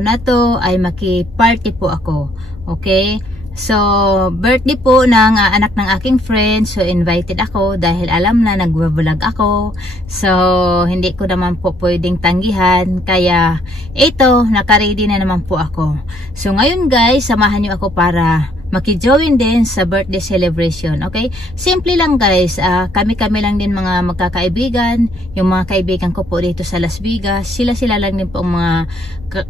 na to ay maki-party po ako. Okay? So, birthday po ng anak ng aking friend. So, invited ako dahil alam na nagbablog ako. So, hindi ko naman po pwedeng tanggihan. Kaya, ito, naka-ready na naman po ako. So, ngayon guys, samahan nyo ako para maki-join din sa birthday celebration. Okay? Simple lang guys. Kami-kami lang din mga magkakaibigan. Yung mga kaibigan ko po dito sa Las Vegas. Sila-sila lang din po ang mga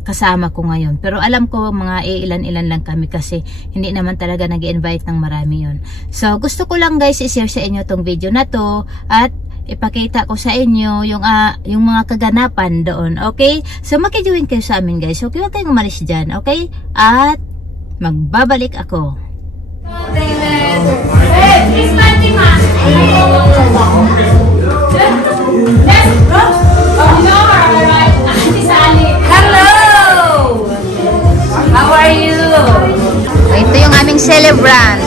kasama ko ngayon. Pero alam ko mga ilan-ilan lang kami kasi hindi naman talaga nag-invite ng marami yun. So, gusto ko lang guys i-share sa inyo tong video na to at ipakita ko sa inyo yung mga kaganapan doon. Okay? So, maki-join kayo sa amin guys. Okay, huwag kayong umalis dyan. Okay? At magbabalik ako. David. Hey, it's Fatima. Let's go. Oh, you know her, right? Auntie Sally. Hello! How are you? Ito yung aming celebrant.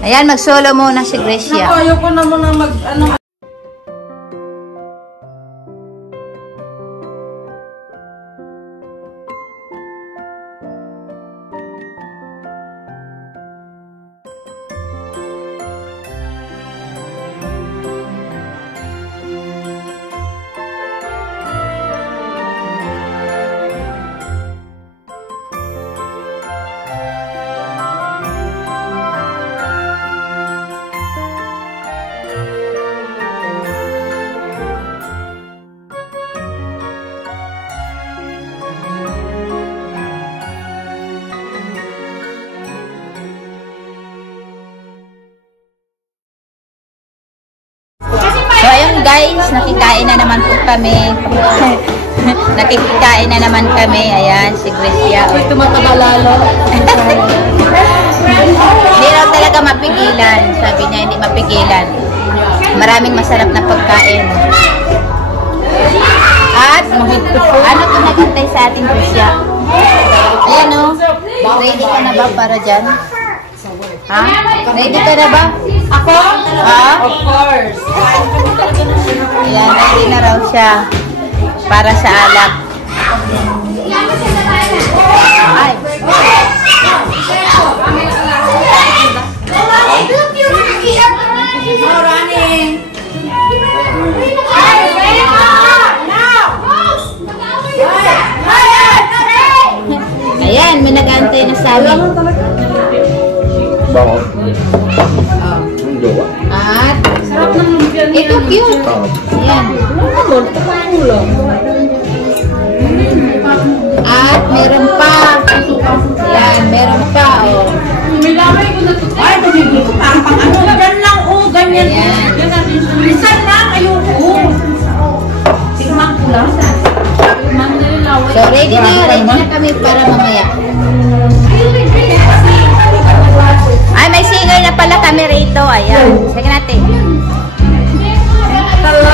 Ayan, mag-solo muna si Gracia. Ayoko na muna mag-ano. So ayun guys, nakikain na naman po kami. Nakikain na naman kami. Ayan, si Gracia. Ito matagalalo. Hindi raw talaga mapigilan. Sabi niya, hindi mapigilan. Maraming masarap na pagkain. At, ano ito nagantay sa ating Gracia? Ayan o. Ready ka na ba para dyan? Ha? Ready ka na ba? Ako? Ha? Of course. Ayan, ready na raw siya para sa alak. Ay. Ayan, may nag-aantay na sa amin. Bango. Ang jowa. At Sarap ng lumpia niya. ito cute. Ayan. At meron pa. Ayan, meron pa. Oh. May lamay ko na ito. Ay, tumigil ko. Pang ano. Gan lang, oh. Ganyan. Ayan. Yan natin siya. Lisan lang. Ayoko. Tingnan ko lang. Tingnan nila. So, ready na kami para mamaya. Ay, may singer na pala kami rito. Ayan. Sige natin. Hello!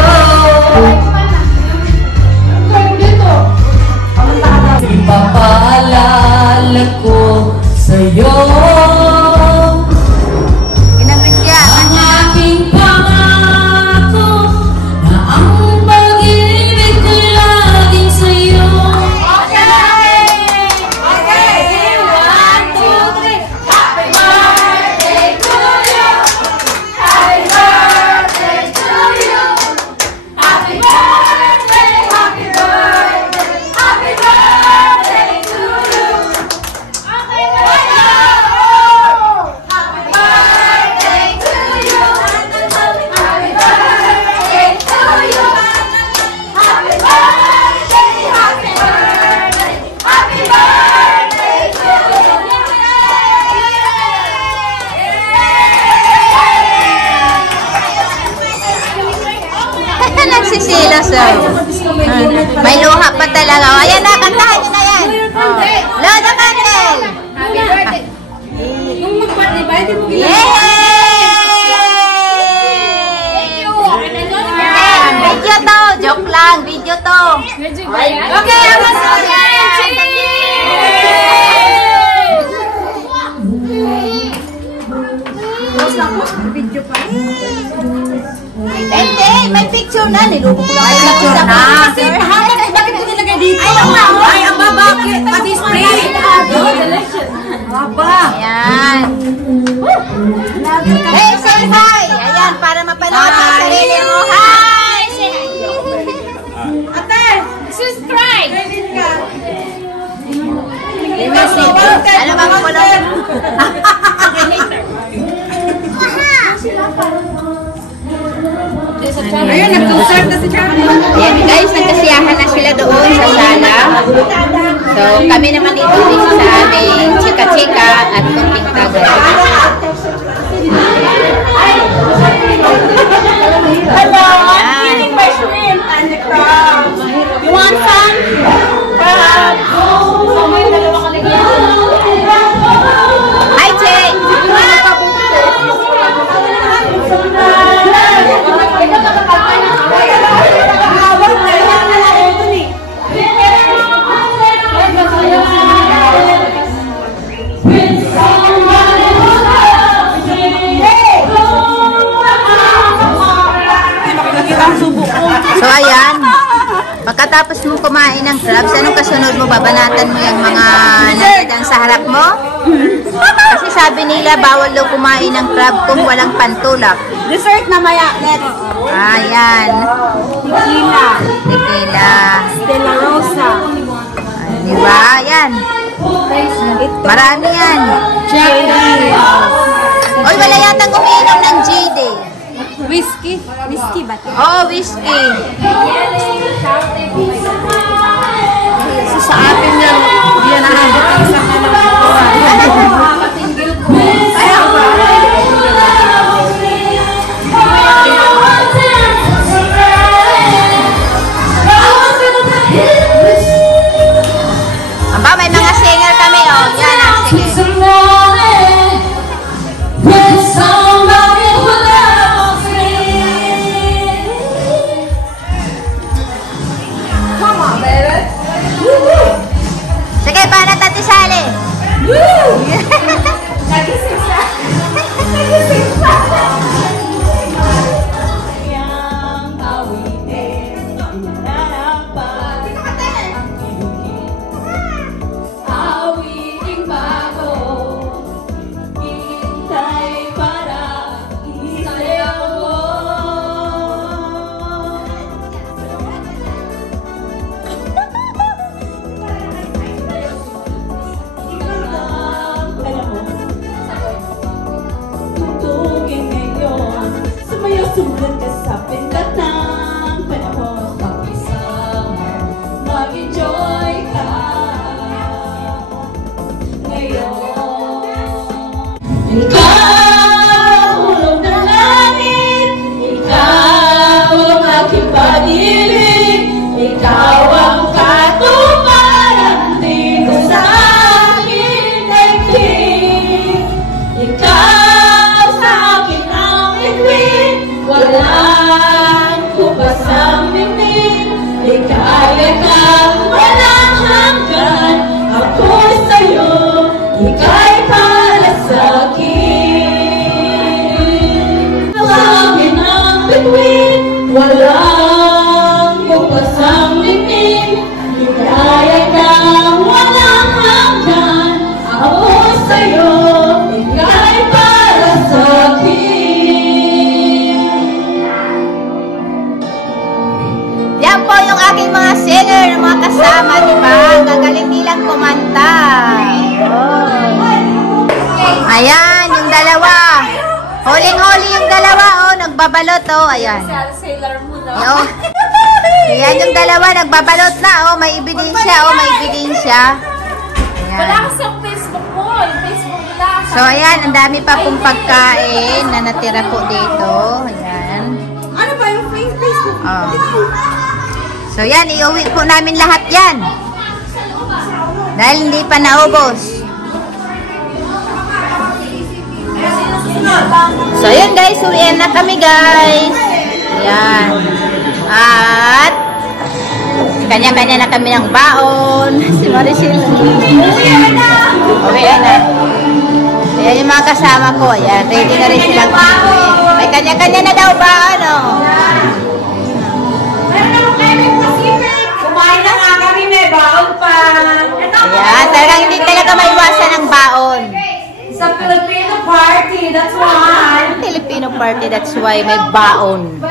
Ipapaalala ko sa'yo ang aking pangako na ang pag-ibig ko laging sa'yo. Okay! Okay! 1, 2, 3. Happy birthday to you! Happy birthday to you! Happy birthday! Happy birthday! Happy birthday to you! Okay! Happy birthday to you! Happy birthday to you! Happy birthday! Happy birthday! Happy birthday to you! Nagsisilos oh. May luha pa talaga. Oh, ayan na, kantahan nyo na yan. Oh. Blow the candle! Happy birthday! Nung mag-birthday ba, hindi mo Yay! Video to! Joke lang! Video to! Okay, ako sa video pa. Hindi, may picture na. Niloko ko lang. May picture na. Kasi bakit ko nilagay dito? Ay, aba, bakit? Pa-display. Aba. Ayan. Hey, say hi! Ayan, para mapanood sa sarili mo. Hi! Say hi! Ate! Subscribe! Ano Ano ba ang kulong? Ayun, nag-concert na si Charlie. Ayan guys, nagkasiyahan na sila doon sa sala. So, kami naman dito sa aming chika-chika at kunting tagay. Hello, I'm eating my shrimp and the crabs. You want some? Hi, Che! So ayan, pagkatapos mo kumain ng crabs, anong kasunod mo? Babanatan mo yung mga nandiyan sa harap mo? Kasi sabi nila bawal daw kumain ng crab kung walang pantulak. Dessert na maya. Next. Ayan. Tequila. Tequila. Stella Rosa. Diba? Ayan. Marami yan. Oy, wala yatang umiinom ng GD. Whiskey. Whiskey ba ito? Oh, whiskey. So, sa atin yan, hindi yan nahabot ang isa ka lang. Aba, may mga singer kami. Oh, yan ang sige. Sige, paano Tati Sally? Sulat ka sa pintat ng panahon. Mag-isama, mag-enjoy ka ngayon. Ikaw, ulog ng langit. Ikaw ang aking pag-ibig. Ikaw ang katuparan dito sa aking daigdig. Ikaw sa akin ang bituin. Walang kupas ang bibig, ikaya kang walang hanggan. Ako'y sa'yo, ika'y para sa'kin. Sa akin ang bituin, walang kupas ang bibig, ikaya kang walang hanggan. Ako'y sa'yo, ika'y para sa'kin. Yan po yung aking mga singer, mga kasama, di ba? Gagaling nilang kumanta. Oh. Ayan, yung dalawa. Huling-huli yung dalawa, oh. Nagbabalot, oh. Ayan. Sailor Moon, Oh. Ayan yung dalawa, nagbabalot na, oh. May ebidensya, oh. May ebidensya. wala Ayan. kasi ang Facebook mo. Yung Facebook nila. So, ayan, ang dami pa pong pagkain na natira po dito. Ayan. Ano ba yung Facebook? Oh. So, yan, iuwi po namin lahat yan. Dahil hindi pa naubos. So, yun guys, uwian na kami guys. Ayan. At, kanya-kanya na kami ng baon. Si Maricel. Uwian na. Ayan yung mga kasama ko. Ayan, ready na rin silang uwi. May kanya-kanya na daw ba, ano? Meron ako kayo may Pacific. Kumain na nga kami, may baon pa. Ayan, talagang hindi talaga maiwasan ang baon. Sa Filipino party, that's why. Filipino party, that's why may baon.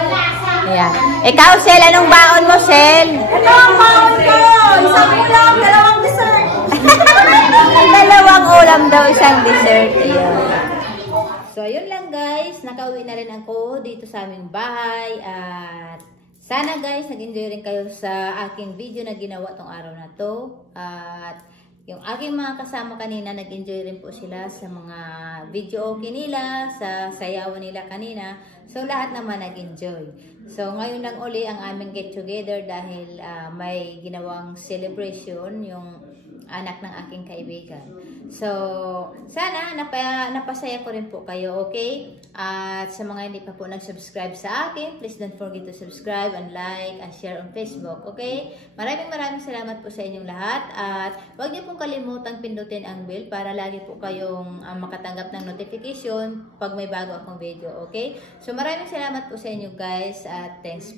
Ayan. Ikaw, Sel, anong baon mo, Sel? Ito ang baon ko. Isang ulam, dalawang dessert. Dalawang ulam daw, isang dessert. Ayan. So, yun lang guys. Nakauwi na rin ako dito sa aming bahay. At sana guys, nag-enjoy rin kayo sa aking video na ginawa tong araw na to. At yung aking mga kasama kanina, nag-enjoy rin po sila sa mga video okay nila, sa sayawan nila kanina. So, lahat naman nag-enjoy. So, ngayon lang uli ang aming get together dahil may ginawang celebration yung anak ng aking kaibigan. So, sana napasaya ko rin po kayo, okay? At sa mga hindi pa po nag-subscribe sa akin, please don't forget to subscribe and like and share on Facebook, okay? Maraming salamat po sa inyong lahat. At huwag niyo pong kalimutang pindutin ang bell para lagi po kayong makatanggap ng notification pag may bago akong video, okay? So, maraming salamat po sa inyo guys at thanks.